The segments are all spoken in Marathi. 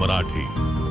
मराठी,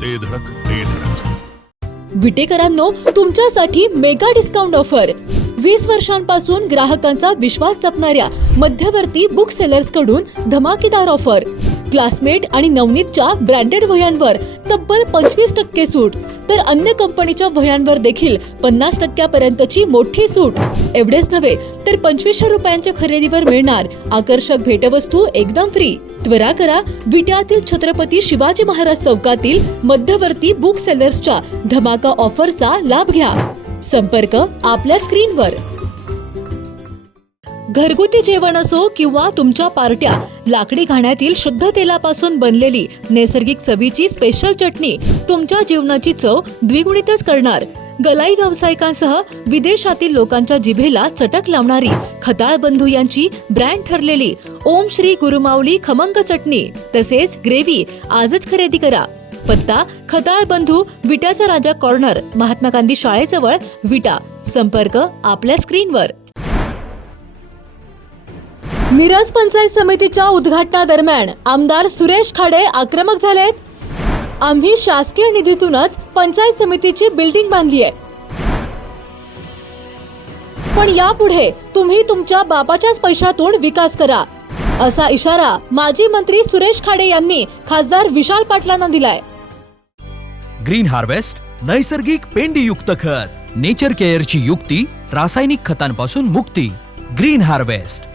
ते धडक ते धडक. विटेकरांनो, तुमच्यासाठी मेगा डिस्काउंट ऑफर. 20 वर्षांपासून ग्राहकांचा विश्वास जपणाऱ्या मध्यवर्ती बुक सेलर्स कडून धमाकेदार ऑफर. क्लासमेट आणि नवनीतच्या ब्रँडेड वह्यांवर तब्बल 25% सूट, तर अन्य कंपनीच्या वह्यांवर देखील 50% पर्यंतची मोठी सूट. एवढेच नव्हे तर 2500 रुपयांच्या खरेदीवर मिळणार आकर्षक भेटवस्तू एकदम फ्री. त्वरा करा, विट्यातील छत्रपती शिवाजी महाराज चौकातील मध्यवर्ती बुक सेलर्सच्या धमाका ऑफरचा लाभ घ्या. संपर्क आपल्या स्क्रीनवर. घरगुती जेवण असो किंवा तुमच्या पार्ट्या, लाकडी घाण्यातील शुद्ध तेलापासून बनलेली नैसर्गिक चवीची स्पेशल चटणी तुमच्या जेवणाची चव द्विगुणितच करणार. गलाई व्यावसायिकांसह विदेशातील लोकांच्या जिभेला चटक लावणारी खताळ बंधू यांची ब्रँड ठरलेली ओम श्री गुरुमाऊली खमंग चटणी तसेच ग्रेव्ही आजच खरेदी करा. पत्ता खताळ बंधू, विट्याचा राजा कॉर्नर, महात्मा गांधी शाळेजवळ, विटा. संपर्क आपल्या स्क्रीनवर. मिरज पंचायत समितीच्या उद्घाटनादरम्यान आमदार सुरेश खाडे आक्रमक झालेत. आम्ही शासकीय निधीतूनच पंचायत समितीची बिल्डिंग बांधली आहे, पण यापुढे तुम्ही तुमच्या बापाच्याच पैशातून विकास करा, असा इशारा माजी मंत्री सुरेश खाडे यांनी खासदार विशाल पाटलांना दिलाय. ग्रीन हार्वेस्ट नैसर्गिक पेंडीयुक्त खत, नेचर केअरची युक्ती, रासायनिक खतांपासून मुक्ती. Green harvest.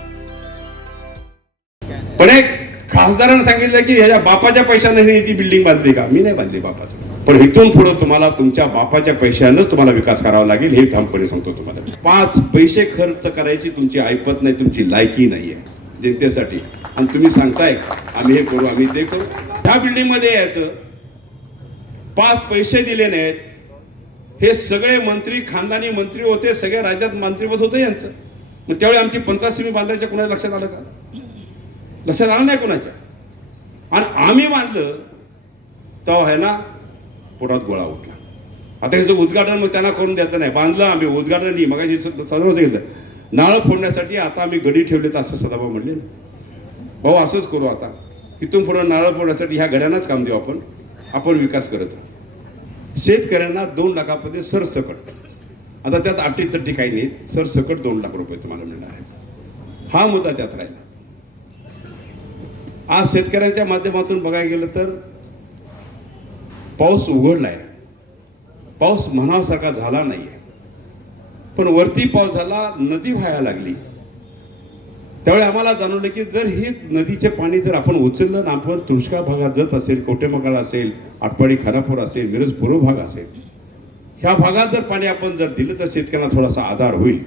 पण एक खासदारांनी सांगितलं की ह्याच्या बापाच्या पैशाने ती बिल्डिंग बांधली का? मी नाही बांधली बापाचं. पण इथून पुढे तुम्हाला तुमच्या बापाच्या पैशानंच तुम्हाला विकास करावा लागेल, हे ठामपणे सांगतो तुम्हाला. 5 पैसे खर्च करायची तुमची ऐपत नाही, तुमची लायकी नाहीये जनतेसाठी. आणि तुम्ही सांगताय आम्ही हे करू, आम्ही ते करू. ह्या बिल्डिंग मध्ये यायचं 5 पैसे दिले नाहीत. हे सगळे मंत्री खानदानी मंत्री होते, सगळ्या राज्यात मंत्रीपद होतं यांचं. मग त्यावेळी आमची पंचायत समिती बांधायच्या कुणाच्या लक्षात आलं का? लक्षात आलं नाही कुणाच्या. आणि आम्ही बांधलं तेव्हा आहे ना पोटात गोळा उठला. आता ह्याचं उद्घाटन मग त्यांना करून द्यायचं नाही. बांधलं आम्ही, उद्घाटन नाही. मग सर्व घेतलं. नारळ फोडण्यासाठी आता आम्ही गडी ठेवलेत असं सदाभाऊ म्हणले. भाऊ असंच करू, आता इथून पुढे नारळ फोडण्यासाठी ह्या गड्यांनाच काम देऊ आपण विकास करत राहू. शेतकऱ्यांना 2 लाखामध्ये सरसकट, आता त्यात अटीतटी काही नाही, सरसकट 2 लाख रुपये तुम्हाला मिळणार आहेत. हा मुद्दा त्यात राहिला. आज शेतकऱ्यांच्या माध्यमातून बघायला गेलं तर पाऊस उघडलाय, पाऊस म्हणावासारखा झाला नाहीये, पण वरती पाऊस झाला, नदी व्हायला लागली. त्यावेळी आम्हाला जाणवलं की जर हे नदीचे पाणी जर आपण उचललं ना, आपण दुष्काळ भागात जात असेल, कोटेमकाळ असेल, आटपाडी खानापूर असेल, मिरज पूर्व भाग असेल, ह्या भागात जर पाणी आपण जर दिलं तर शेतकऱ्यांना थोडासा आधार होईल.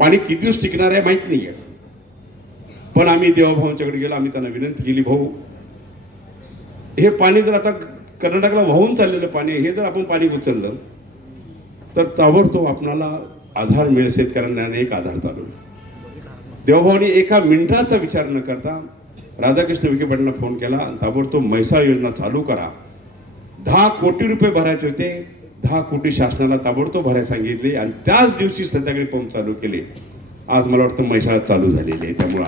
पाणी किती दिवस टिकणार आहे माहित नाहीये. पण आम्ही देवाभावांच्याकडे गेलो, आम्ही त्यांना विनंती केली, भाऊ हे पाणी जर आता कर्नाटकला वाहून चाललेलं पाणी, हे जर आपण पाणी उचललं तर ताबडतोब आपणाला आधार मिळेल, शेतकऱ्यांना एक आधार चालू. देवभावाने एका मिनिटाचा विचार न करता राधाकृष्ण विखे पाटलांना फोन केला, ताबडतोब म्हैसाळ योजना चालू करा. 10 कोटी रुपये भरायचे होते, 10 कोटी शासनाला ताबडतोब भरायला सांगितले आणि त्याच दिवशी संध्याकाळी पंप चालू केले. आज मला वाटतं म्हैसाळ चालू झालेली आहे. त्यामुळे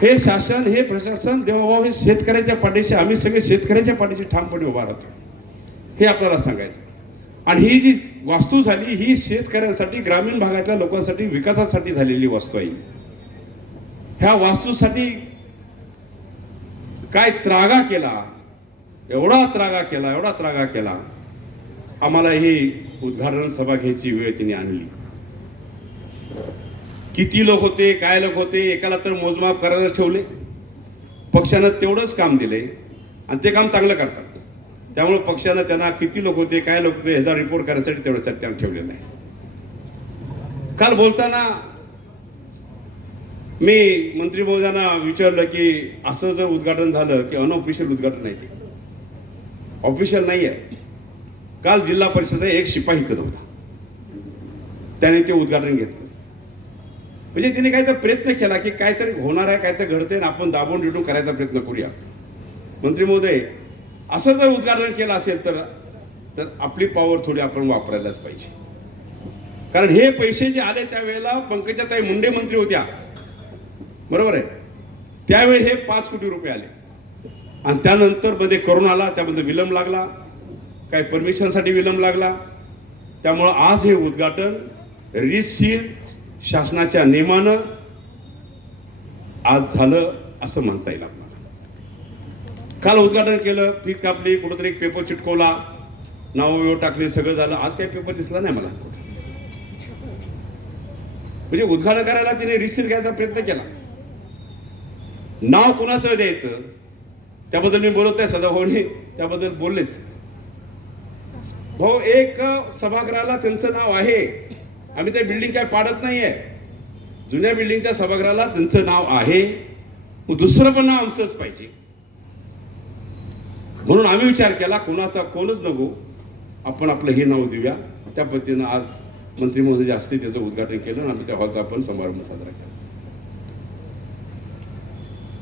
हे शासन, हे प्रशासन, देवभाव हे शेतकऱ्याच्या पाठीशी, आम्ही सगळे शेतकऱ्याच्या पाठीशी ठामपणे उभा राहतो, हे आपल्याला सांगायचं. आणि ही जी वास्तू झाली ही शेतकऱ्यांसाठी, ग्रामीण भागातल्या लोकांसाठी, विकासासाठी झालेली वास्तू आहे. ह्या वास्तूसाठी काय त्रागा केला, एवढा त्रागा केला. आम्हाला ही उद्घाटन सभा घ्यायची वेळ तिने आणली. किती लोक होते, काय लोक होते, एकाला तर मोजमाप करायला ठेवले. पक्षानं तेवढंच काम दिले आणि ते काम चांगलं करतात. त्यामुळे पक्षानं त्यांना किती लोक होते, काय लोक होते ह्याचा रिपोर्ट करायसाठी तेवढ्यासाठी त्यांना ठेवलेलं नाही. काल बोलताना मी मंत्री महोदयांना विचारलं की असं जर उद्घाटन झालं की अनऑफिशियल उद्घाटन आहे, ते ऑफिशियल नाही आहे. काल जिल्हा परिषदेचा एक शिपाई इथं होता, त्याने ते उद्घाटन घेतलं. म्हणजे तिने काहीतरी प्रयत्न केला की काहीतरी होणार आहे, काहीतरी घडते आणि आपण दाबून डिटून करायचा प्रयत्न करूया. मंत्री महोदय, असं जर उद्घाटन केलं असेल तर आपली पॉवर थोडी आपण वापरायलाच पाहिजे. कारण हे पैसे जे आले त्यावेळेला पंकजाताई मुंडे मंत्री होत्या, बरोबर आहे, त्यावेळी हे 5 कोटी रुपये आले. आणि त्यानंतर मध्ये कोरोना आला, त्यामध्ये विलंब लागला, काही परमिशनसाठी विलंब लागला. त्यामुळं आज हे उद्घाटन रीतशीर शासनाच्या नियमानं आज झालं असं म्हणता येईल आपल्याला. काल उद्घाटन केलं, फीत कापली, कुठंतरी एक पेपर चिटकवला, नाव टाकले, सगळं झालं. आज काही पेपर दिसला नाही मला. म्हणजे उद्घाटन करायला तिने रीतशीर घ्यायचा प्रयत्न केला. नाव कुणाचं द्यायचं त्याबद्दल मी बोलत नाही, सदाभाऊने त्याबद्दल बोललेच. भाऊ, एक सभागृहाला त्यांचं नाव आहे. आम्ही त्या बिल्डिंग काय पाडत नाहीये. जुन्या बिल्डिंगच्या सभागृहाला त्यांचं नाव आहे, मग दुसरं पण नाव आमचंच पाहिजे. म्हणून आम्ही विचार केला कोणाचा कोणच नको, आपण आपलं हे नाव देऊया. त्या पद्धतीनं आज मंत्री महोदय असते त्याचं उद्घाटन केलं आणि आम्ही त्या हॉलचा आपण समारंभ साजरा केला.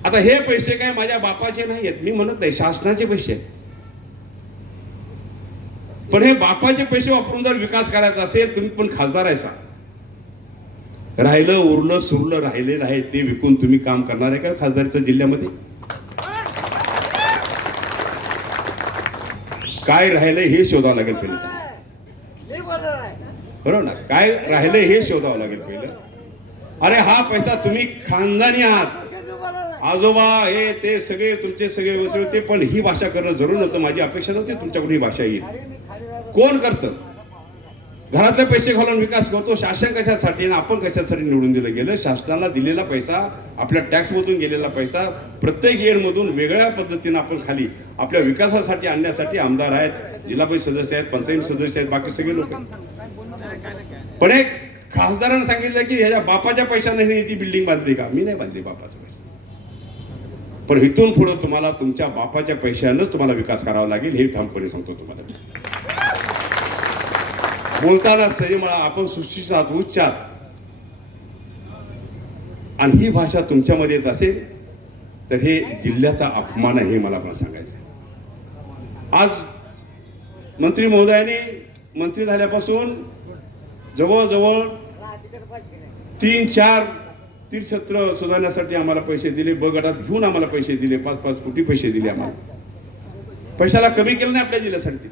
आता हे पैसे काय माझ्या बापाचे नाही आहेत, मी म्हणत नाही, शासनाचे पैसे आहेत. पण हे बापाचे पैसे वापरून जर विकास करायचा असेल, तुम्ही पण खासदार आहे सा, राहिलं उरलं सुरलं राहिलेलं आहे ते विकून तुम्ही काम करणार आहे का खासदारच्या जिल्ह्यामध्ये? काय राहिलंय हे शोधावं लागेल पहिलं, बरोबर ना? काय राहिलंय हे शोधावं लागेल पहिलं. अरे हा पैसा तुम्ही खानदानी आहात, आजोबा हे ते सगळे तुमचे सगळे होते, पण ही भाषा करणं जरूर नव्हतं. माझी अपेक्षा नव्हती तुमच्याकडून ही भाषा येईल. कोण करतं? घरातले पैसे घालून विकास करतो. शासन कशासाठी आणि आपण कशासाठी निवडून दिलं गेलं? शासनाला दिलेला पैसा, आपल्या टॅक्समधून गेलेला पैसा प्रत्येक येडमधून वेगळ्या पद्धतीनं आपण खाली आपल्या विकासासाठी आणण्यासाठी आमदार आहेत, जिल्हा परिषद सदस्य आहेत, पंचायत सदस्य आहेत, बाकी सगळे लोक. पण एक खासदारांनी सांगितलं की ह्याच्या बापाच्या पैशाने ती बिल्डिंग बांधली का? मी नाही बांधली बापाचा पैसा. पण इथून पुढे तुम्हाला तुमच्या बापाच्या पैशानंच तुम्हाला विकास करावा लागेल, हे ठामपणे सांगतो तुम्हाला. बोलताना संयम, आपण सुशिक्षित उच्चार, आणि ही भाषा तुमच्यामध्ये येत असेल तर हे जिल्ह्याचा अपमान आहे, हे मला पण सांगायचं. आज मंत्री महोदयाने मंत्री झाल्यापासून जवळजवळ 3-4 तीर्थक्षेत्र सुधारण्यासाठी आम्हाला पैसे दिले. ब गटात घेऊन आम्हाला पैसे दिले, 5-5 कोटी पैसे दिले आम्हाला. पैशाला कमी केलं नाही आपल्या जिल्ह्यासाठी.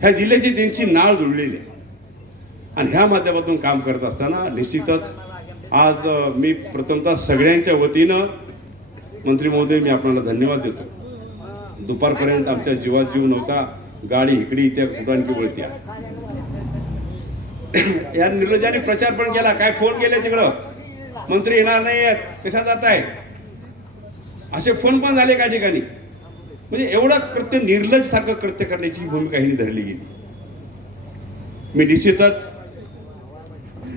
ह्या जिल्ह्याची त्यांची नाळ जुळलेली आहे आणि ह्या माध्यमातून काम करत असताना निश्चितच आज मी प्रथमतः सगळ्यांच्या वतीनं मंत्री महोदय मी आपल्याला धन्यवाद देतो. दुपारपर्यंत आमच्या जीवात जीव नव्हता, गाडी इकडे त्या कुटांकी वळत्या. या निर्लज्जाने प्रचार पण केला, काय फोन केले तिकडं, मंत्री येणार नाही आहेत, कशा जात आहे, असे फोन पण झाले काही ठिकाणी. म्हणजे एवढं कृत्य निर्लज्ज सारखं कृत्य करण्याची भूमिका ही धरली गेली. मी निश्चितच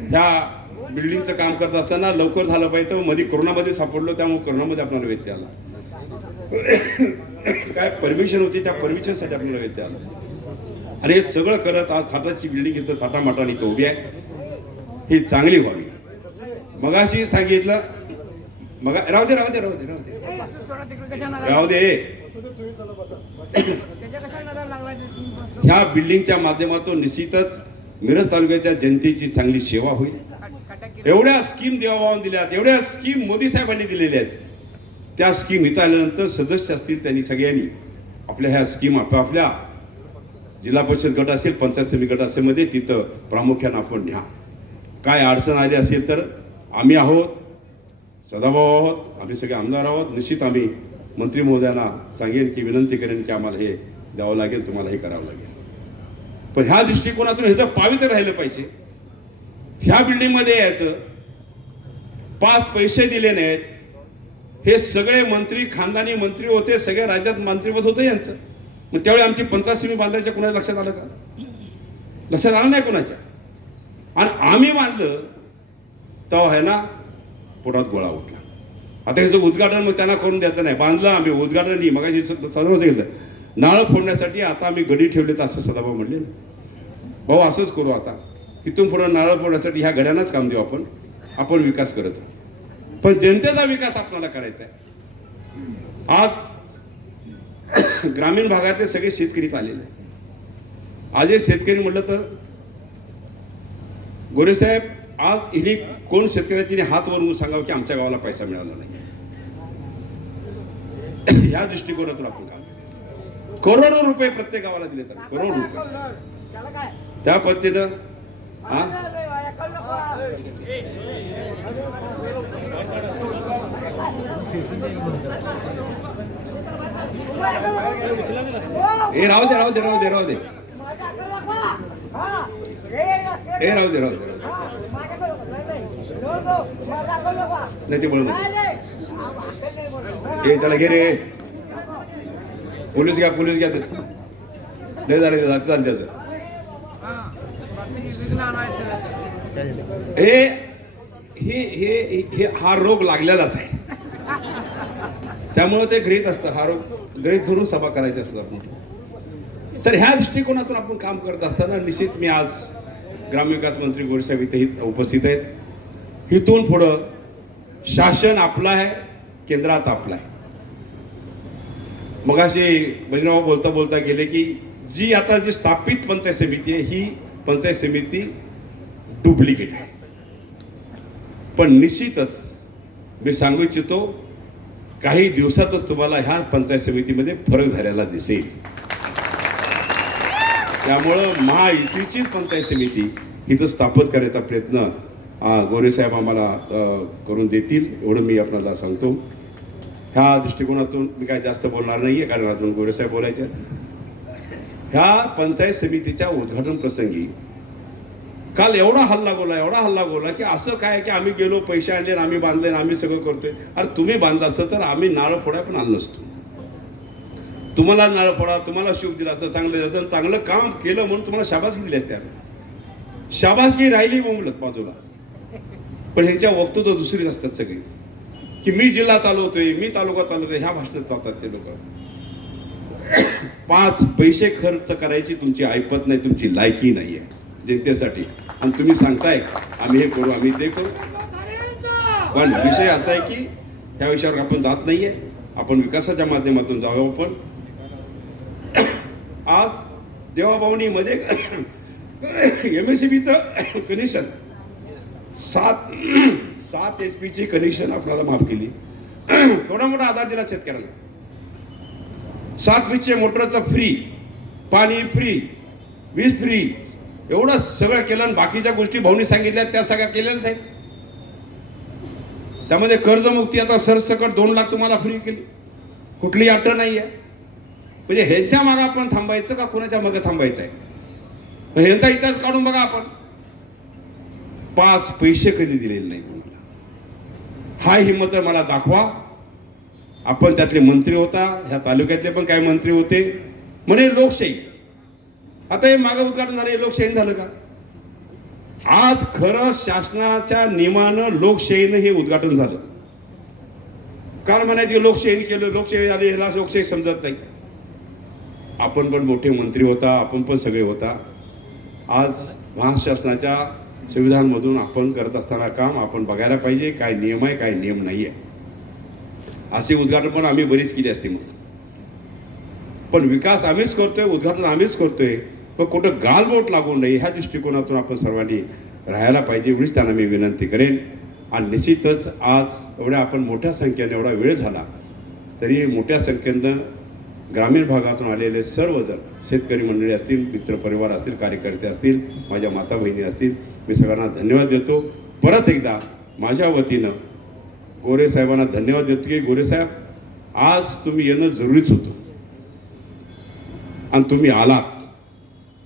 ह्या बिल्डिंगचं काम करत असताना लवकर झालं पाहिजे, तर मध्ये कोरोनामध्ये सापडलो, त्यामुळे कोरोनामध्ये आपल्याला व्यत्यय आला. काय परमिशन होती, त्या परमिशनसाठी आपल्याला व्यत्यय आला. आणि हे सगळं करत आज थाटाची बिल्डिंग इथं थाटामाटाने इथं उभी आहे, ही चांगली व्हावी. मगाशी सांगितलं, मग राहू दे राहू दे राहू दे राहू दे राहू दे. ह्या बिल्डिंगच्या माध्यमातून निश्चितच मिरज तालुक्याच्या जनतेची चांगली सेवा होईल. एवढ्या स्कीम देवाभावाने दिल्यात, एवढ्या स्कीम मोदी साहेबांनी दिलेल्या आहेत. त्या स्कीम इथं आल्यानंतर सदस्य असतील त्यांनी सगळ्यांनी आपल्या ह्या स्कीम आपापल्या जिल्हा परिषद गट असेल, पंचायत समिती गट असेल मध्ये तिथं प्रामुख्यानं आपण न्या. काय अडचण आली असेल तर आम्ही आहोत, सदाभाऊ आहोत, आम्ही सगळे आमदार आहोत. निश्चित आम्ही मंत्री महोदयांना सांगेन की विनंती करेन की आम्हाला हे द्यावं लागेल, तुम्हाला हे करावं लागेल. पण ह्या दृष्टिकोनातून ह्याचं पावित्र्य राहिलं पाहिजे. ह्या बिल्डिंगमध्ये यायचं, 5 पैसे दिले नाहीत. हे सगळे मंत्री खानदानी मंत्री होते, सगळ्या राज्यात मंत्रिपद होतं यांचं. मग त्यावेळी आमची पंचायत समिती बांधायच्या कुणाच्या लक्षात आलं का? लक्षात आलं नाही कुणाच्या. आणि आम्ही बांधलं तेव्हा आहे ना पोटात गोळा उठला. आता ह्याचं उद्घाटन मग त्यांना करून द्यायचं नाही, बांधलं आम्ही, उद्घाटन नाही. मग सर्व घेतलं नाळं फोडण्यासाठी आता आम्ही गडी ठेवलेत असं सदाभाऊ म्हणले. भाऊ असंच करू, आता इथून पुढे नारळ फोडण्यासाठी ह्या गड्यांनाच काम देऊ आपण, आपण विकास करत राहू. पण जनतेचा विकास आपल्याला करायचा आहे. आज ग्रामीण भागातले सगळे शेतकरी आलेले आहे. आज हे शेतकरी म्हटलं तर गोरेसाहेब, आज हिने कोण शेतकऱ्याने हात वरून सांगावं की आमच्या गावाला पैसा मिळाला नाही. ह्या दृष्टिकोनातून आपण काम केलं. करोडो रुपये प्रत्येक गावाला दिले तर करोड रुपये त्या पद्धतीनं हे राहू दे राहू दे राहू दे राहू दे हे राहू दे राहू दे नाही ते बोलू हे त्याला घे रे पोलीस घ्या लय झाले चाल त्याचं हे हा रोग लागलेलाच आहे त्यामुळे ते गृहीत असतं हा रोग गृहीत धरून सभा करायची असतात आपण तर ह्या दृष्टिकोनातून आपण काम करत असताना निश्चित मी आज ग्रामविकास मंत्री गोरेसाहेब इथे उपस्थित आहेत इथून पुढं शासन आपलं आहे केंद्रात आपलं आहे मगाशी बजराव बोलता बोलता गेले की जी आता जी स्थापित पंचायत समिती आहे ही पंचायत समिती डुप्लिकेट आहे पण निश्चितच मी सांगू इच्छितो काही दिवसातच तुम्हाला ह्या पंचायत समितीमध्ये फरक झालेला दिसेल त्यामुळं महायुतीची पंचायत समिती इथं स्थापित करायचा प्रयत्न गोरेसाहेब आम्हाला करून देतील एवढं मी आपल्याला सांगतो ह्या दृष्टिकोनातून मी काय जास्त बोलणार नाही आहे कारण अजून गोरेसाहेब बोलायचे ह्या पंचायत समितीच्या उद्घाटन प्रसंगी काल एवढा हल्ला गोला की असं काय की आम्ही गेलो पैसे आणले आम्ही बांधले आम्ही सगळं करतोय अरे तुम्ही बांधलं असतं तर आम्ही नारळ फोडा पण आलो नसतो तुम्हाला नारळ फोडा तुम्हाला शुभ दिला असं चांगलं काम केलं म्हणून तुम्हाला शाबासकी दिली असते शाबासकी राहिली बोंबलत बाजूला पण ह्यांच्या वक्तव्य तर दुसरीच असतात सगळी की मी जिल्हा चालवतोय मी तालुका चालवतोय ह्या भाषणात जातात ते लोक 5 पैसे खर्च करायची तुमची ऐपत नाही तुमची लायकी नाहीये जनतेसाठी आणि तुम्ही सांगताय आम्ही हे करू आम्ही ते करू पण विषय असा आहे की ह्या विषयावर आपण जात नाहीये आपण विकासाच्या माध्यमातून जाऊ आपण आज देवाभावनीमध्ये MSCBचं कनेक्शन 7 HP ची कनेक्शन आपल्याला माफ केली थोडा मोठा आधार दिला शेतकऱ्याला 7 HP मोटरचं फ्री पाणी फ्री वीज फ्री एवढं सगळं केलं आणि बाकीच्या गोष्टी भाऊनी सांगितल्या त्या सगळ्या केलेल्याच आहेत त्यामध्ये कर्जमुक्ती आता सरसकट 2 लाख तुम्हाला फ्री केली कुठलीही अट नाही आहे म्हणजे ह्यांच्या मागे आपण थांबायचं का कोणाच्या मागे थांबायचं आहे ह्यांचा इतिहास काढून बघा आपण 5 पैसे कधी दिलेले नाही तुम्हाला हा हिंमत मला दाखवा आपण त्यातले मंत्री होता ह्या तालुक्यातले पण काही मंत्री होते म्हणे लोकशाही आता हे मागे उद्घाटन झालं हे लोकशाही झालं का आज खरं शासनाच्या नियमानं लोकशाहीनं हे उद्घाटन झालं काल म्हणायचे लोकशाही केलं लोकशाही झाली ह्याला लोकशाही समजत नाही आपण पण मोठे मंत्री होता आपण पण सगळे होता आज महाशासनाच्या संविधानमधून आपण करत असताना काम आपण बघायला पाहिजे काय नियम आहे काय नियम नाही आहे असे उद्घाटन पण आम्ही बरीच केली असते मग पण विकास आम्हीच करतोय उद्घाटन आम्हीच करतोय पण कुठं गालबोट लागू नये ह्या दृष्टिकोनातून आपण सर्वांनी राहायला पाहिजे एवढीच त्यांना मी विनंती करेन आणि निश्चितच आज एवढ्या आपण मोठ्या संख्येने एवढा वेळ झाला तरी मोठ्या संख्येनं ग्रामीण भागातून आलेले सर्वजण शेतकरी मंडळी असतील मित्रपरिवार असतील कार्यकर्ते असतील माझ्या माता बहिणी असतील मी सगळ्यांना धन्यवाद देतो परत एकदा माझ्या वतीनं गोरे साहेबांना धन्यवाद देतो की गोरे साहेब आज तुम्ही येणं जरुरीच होतं आणि तुम्ही आलात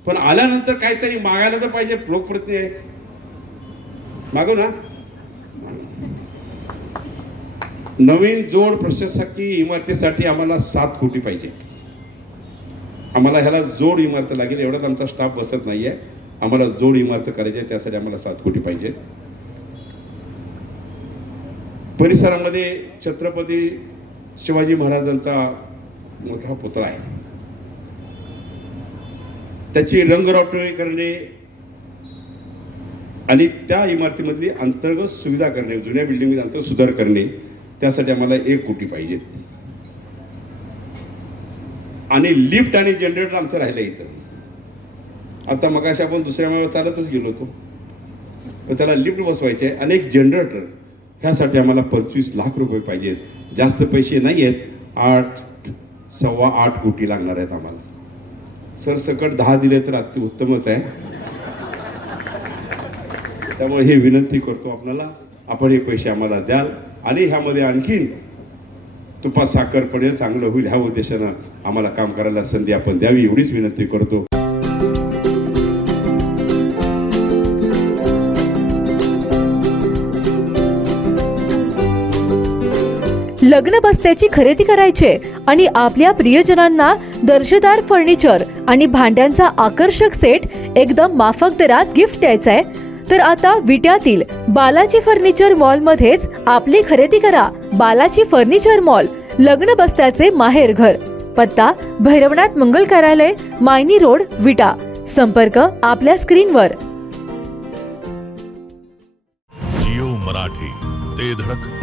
पण आल्यानंतर काहीतरी मागायला तर पाहिजे लोकप्रतिनिधी मागू ना नवीन जोड प्रशासकीय इमारतीसाठी आम्हाला 7 कोटी पाहिजे आम्हाला ह्याला जोड इमारत लागेल एवढाच आमचा स्टाफ बसत नाहीये आम्हाला जोड इमारत करायची आहे त्यासाठी आम्हाला 7 कोटी पाहिजे परिसरामध्ये छत्रपती शिवाजी महाराजांचा मोठा पुतळा आहे त्याची रंगरौटणी करणे आणि त्या इमारतीमधली अंतर्गत सुविधा करणे जुन्या बिल्डिंगमध्ये अंतर्गत सुधार करणे त्यासाठी आम्हाला 1 कोटी पाहिजे आणि लिफ्ट आणि जनरेटर आमचं राहिलं इथं आता मगाशी आपण दुसऱ्या माळ्यावर चालतच गेलो होतो पण त्याला लिफ्ट बसवायचे आहे अनेक जनरेटर ह्यासाठी आम्हाला 25 लाख रुपये पाहिजेत जास्त पैसे नाही आहेत 8.8 कोटी लागणार आहेत आम्हाला. सरसकट 10 दिले तर अति उत्तमच आहे. त्यामुळे हे विनंती करतो आपल्याला, आपण हे पैसे आम्हाला द्याल आणि ह्यामध्ये आणखीन तुपात साखर पडेल, चांगलं होईल, ह्या उद्देशानं आम्हाला काम करायला संधी आपण द्यावी, एवढीच विनंती करतो. लग्न बस्त्याची खरेदी करायचे आणि आपल्या प्रियजनांना दर्जेदार फर्निचर आणि भांड्यांचा आकर्षक सेट एकदम माफक दरात गिफ्ट द्यायचा आहे, तर आता विट्यातील बालाजी फर्निचर मॉल मध्येच आपली खरेदी करा. बालाजी फर्निचर मॉल, लग्न बस्त्याचे माहेर घर. पत्ता भैरवनाथ मंगल कार्यालय, मायनी रोड, विटा. संपर्क आपल्या स्क्रीनवर. जिओ मराठी, ते धडक